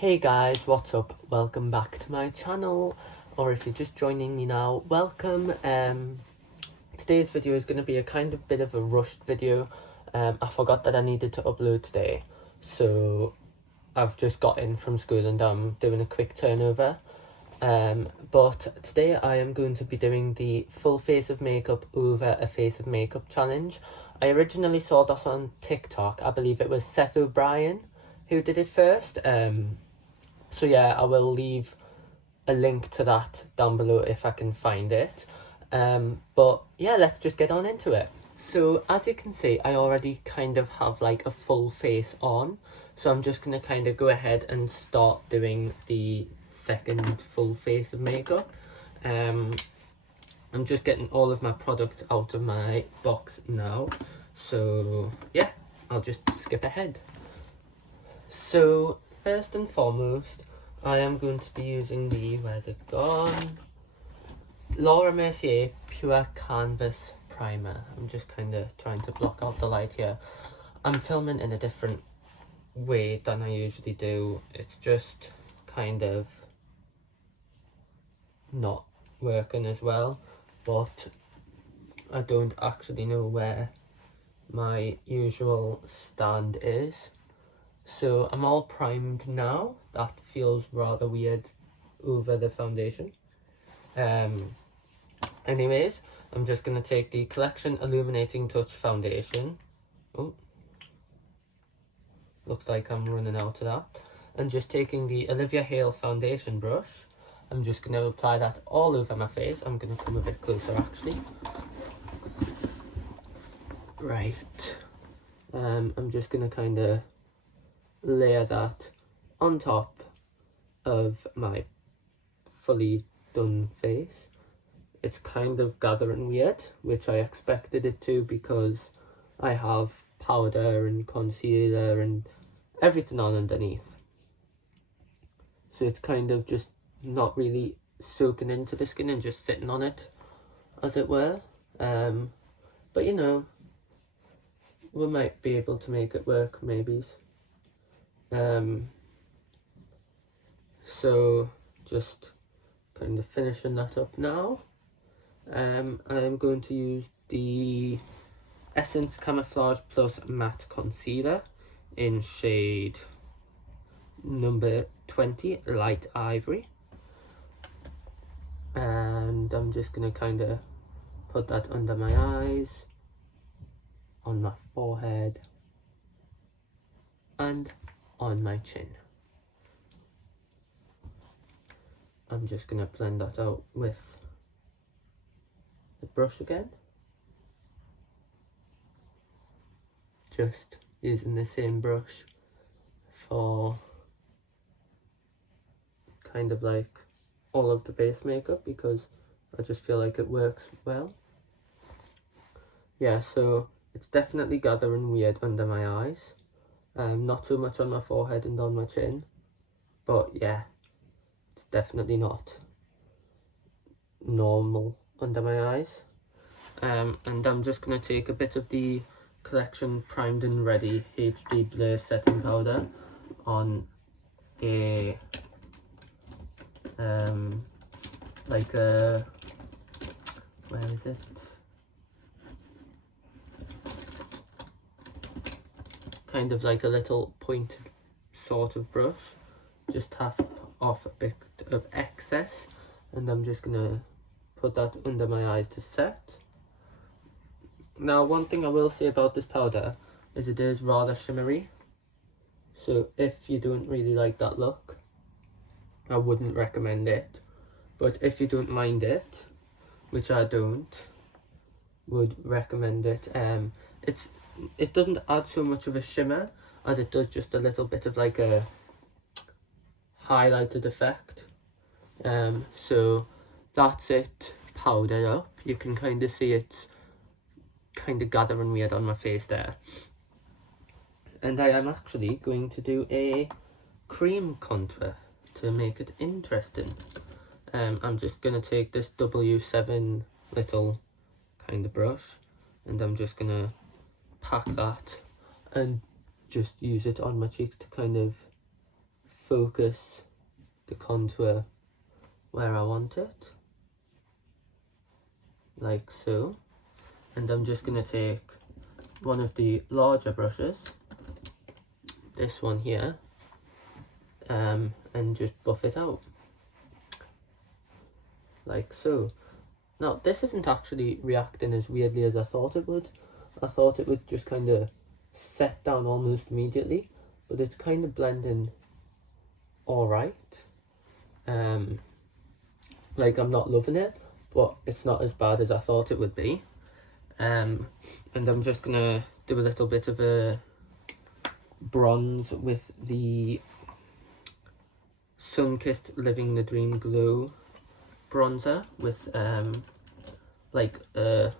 Hey guys, what's up? Welcome back to my channel, or if you're just joining me now, welcome. Today's video is going to be a kind of bit of a rushed video. I forgot that I needed to upload today, so I've just got in from school and I'm doing a quick turnover. But today I am going to be doing the full face of makeup over a face of makeup challenge. I originally saw this on TikTok. I believe it was Seth O'Brien who did it first. So yeah, I will leave a link to that down below if I can find it. But yeah, let's just get on into it. So as you can see, I already kind of have like a full face on. So I'm just going to kind of go ahead and start doing the second full face of makeup. I'm just getting all of my products out of my box now. So yeah, I'll just skip ahead. So first and foremost, I am going to be using the, where's it gone? Laura Mercier Pure Canvas Primer. I'm just kind of trying to block out the light here. I'm filming in a different way than I usually do. It's just kind of not working as well, but I don't actually know where my usual stand is. So I'm all primed now. That feels rather weird over the foundation. Anyways, I'm just going to take the Collection Illuminating Touch Foundation. Oh, looks like I'm running out of that. And just taking the Olivia Hale foundation brush. I'm just going to apply that all over my face. I'm going to come a bit closer actually. Right. I'm just going to kind of layer that on top of my fully done face. It's kind of gathering weird, which I expected it to because I have powder and concealer and everything on underneath. So it's kind of just not really soaking into the skin and just sitting on it, as it were. But you know, we might be able to make it work, maybe. So just kind of finishing that up now. I'm going to use the Essence Camouflage Plus Matte Concealer in shade number 20, Light Ivory. And I'm just going to kind of put that under my eyes, on my forehead, and on my chin. I'm just going to blend that out with the brush again. Just using the same brush for kind of like all of the base makeup because I just feel like it works well. Yeah, so it's definitely gathering weird under my eyes. Not so much on my forehead and on my chin, but yeah, it's definitely not normal under my eyes. And I'm just going to take a bit of the Collection Primed and Ready HD Blur Setting Powder on a like a, where is it? Kind of like a little pointed sort of brush. Just tap off a bit of excess, and I'm just gonna put that under my eyes to set. Now, one thing I will say about this powder is it is rather shimmery. So if you don't really like that look, I wouldn't recommend it. But if you don't mind it, which I don't, would recommend it. It doesn't add so much of a shimmer as it does just a little bit of like a highlighted effect. So that's it powdered up. You can kind of see it's kind of gathering weird on my face there. And I am actually going to do a cream contour to make it interesting. I'm just going to take this W7 little kind of brush, and I'm just going to pack that and just use it on my cheeks to kind of focus the contour where I want it, like so. And I'm just going to take one of the larger brushes, this one here, and just buff it out, like so. Now this isn't actually reacting as weirdly as I thought it would. I thought it would just kind of set down almost immediately, but it's kind of blending alright. Like, I'm not loving it, but it's not as bad as I thought it would be. And I'm just gonna do a little bit of a bronze with the Sunkissed Living the Dream Glow bronzer with like a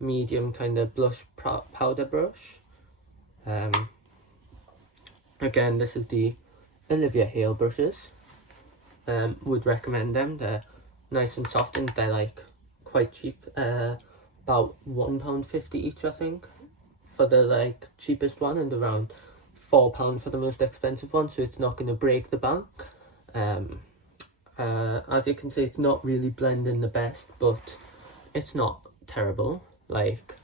medium kind of blush powder brush. Again, this is the Olivia Hale brushes. Would recommend them. They're nice and soft and they're like quite cheap, about £1.50 each, I think, for the like cheapest one, and around £4 for the most expensive one, so it's not going to break the bank. As you can see, it's not really blending the best, but it's not terrible. Like,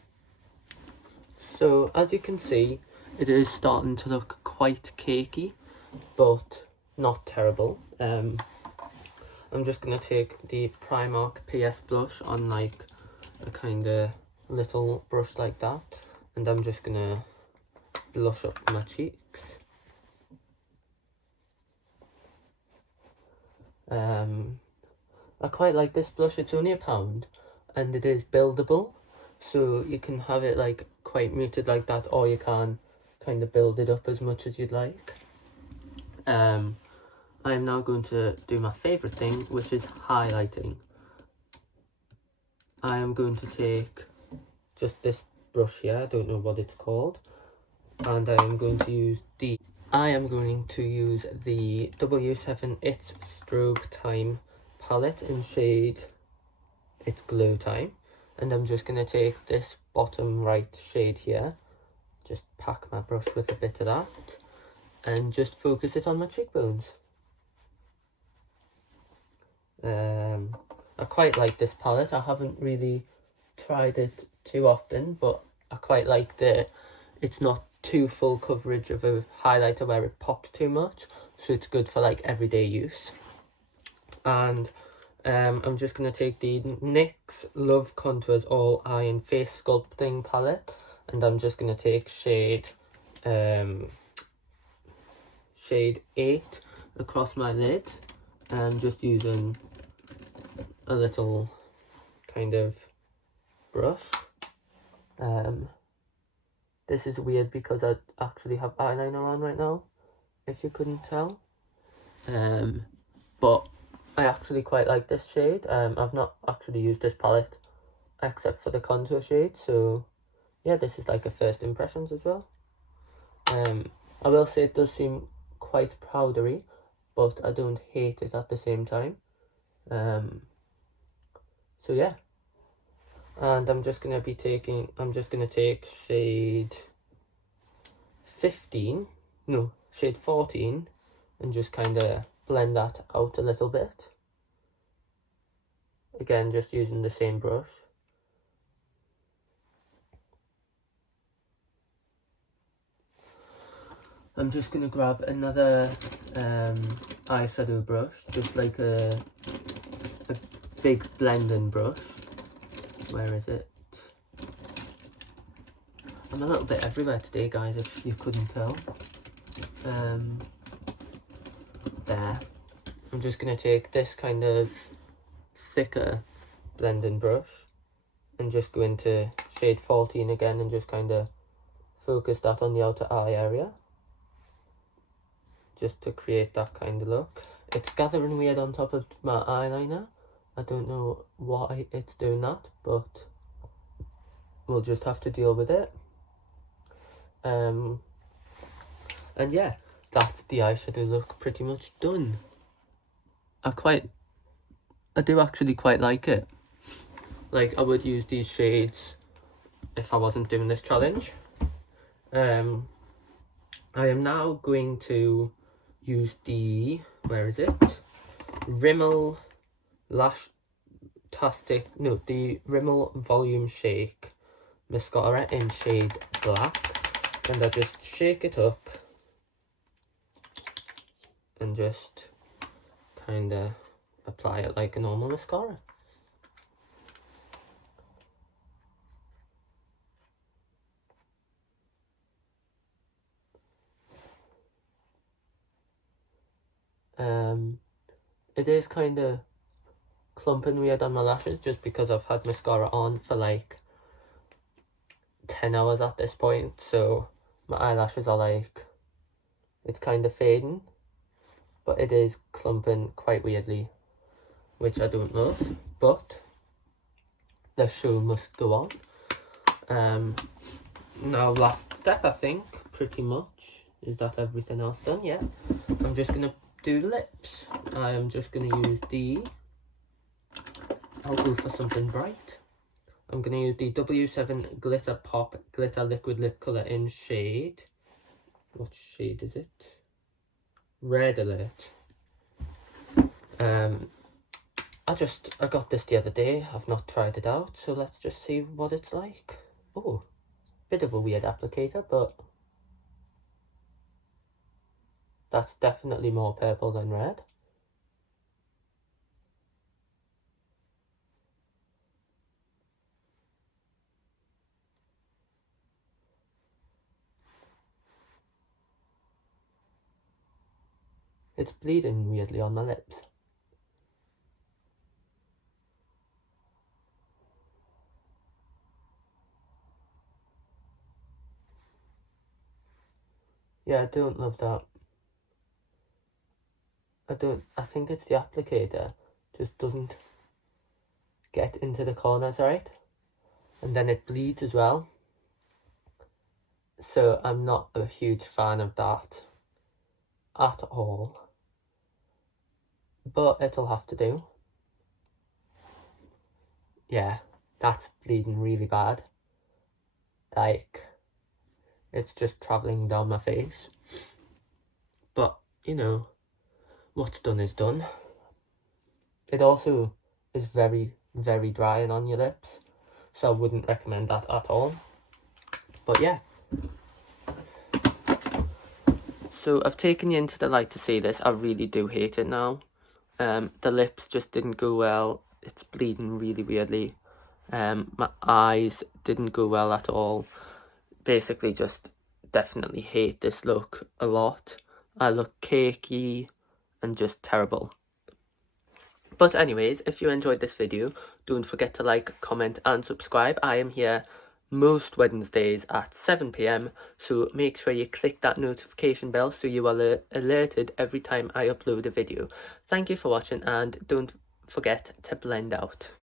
so as you can see, it is starting to look quite cakey, but not terrible. I'm just going to take the Primark PS blush on like a kind of little brush like that, and I'm just going to blush up my cheeks. I quite like this blush. It's only £1 and it is buildable, so you can have it like quite muted like that, or you can kind of build it up as much as you'd like. I am now going to do my favourite thing, which is highlighting. I am going to take just this brush here, I don't know what it's called, and I am going to use the W7 It's Strobe Time palette in shade It's Glow Time, and I'm just going to take this bottom right shade here, just pack my brush with a bit of that, and just focus it on my cheekbones. I quite like this palette. I haven't really tried it too often, but I quite like it's not too full coverage of a highlighter where it pops too much, so it's good for like everyday use. And I'm just going to take the NYX Love Contours All Eye and Face Sculpting palette, and I'm just going to take shade 8 across my lid, and just using a little kind of brush. This is weird because I actually have eyeliner on right now, if you couldn't tell. But I actually quite like this shade. I've not actually used this palette except for the contour shade, so yeah, this is like a first impressions as well. I will say it does seem quite powdery, but I don't hate it at the same time. So yeah, and I'm just gonna take shade 14, and just kind of blend that out a little bit. Again, just using the same brush. I'm just gonna grab another eyeshadow brush, just like a big blending brush. Where is it? I'm a little bit everywhere today, guys, if you couldn't tell. There. I'm just going to take this kind of thicker blending brush and just go into shade 14 again and just kind of focus that on the outer eye area, just to create that kind of look. It's gathering weird on top of my eyeliner. I don't know why it's doing that, but we'll just have to deal with it. And yeah, that's the eyeshadow look pretty much done. I do actually quite like it. Like, I would use these shades if I wasn't doing this challenge. I am now going to use the, where is it? Rimmel the Rimmel Volume Shake mascara in shade black, and I just shake it up and just kind of apply it like a normal mascara. It is kind of clumping weird on my lashes just because I've had mascara on for like 10 hours at this point, so my eyelashes are like, it's kind of fading, but it is clumping quite weirdly, which I don't love, but the show must go on. Now last step, I think, pretty much, is that everything else done? Yeah. I'm just gonna do lips. I am just gonna use I'll go for something bright. I'm gonna use the W7 Glitter Pop Glitter Liquid Lip Colour in shade, what shade is it? Red Alert. I got this the other day. I've not tried it out, so let's just see what it's like. Oh, bit of a weird applicator, but that's definitely more purple than red. It's bleeding weirdly on my lips. Yeah, I don't love that. I think it's the applicator just doesn't get into the corners right, and then it bleeds as well, so I'm not a huge fan of that at all, but it'll have to do. Yeah, that's bleeding really bad, like it's just travelling down my face, but you know, what's done is done. It also is very, very drying on your lips, so I wouldn't recommend that at all. But yeah, so I've taken you into the light to see this. I really do hate it now. The lips just didn't go well. It's bleeding really weirdly. My eyes didn't go well at all. Basically just definitely hate this look a lot. I look cakey and just terrible. But anyways, if you enjoyed this video, don't forget to like, comment and subscribe. I am here most Wednesdays at 7 PM, so make sure you click that notification bell so you are alerted every time I upload a video. Thank you for watching, and don't forget to blend out.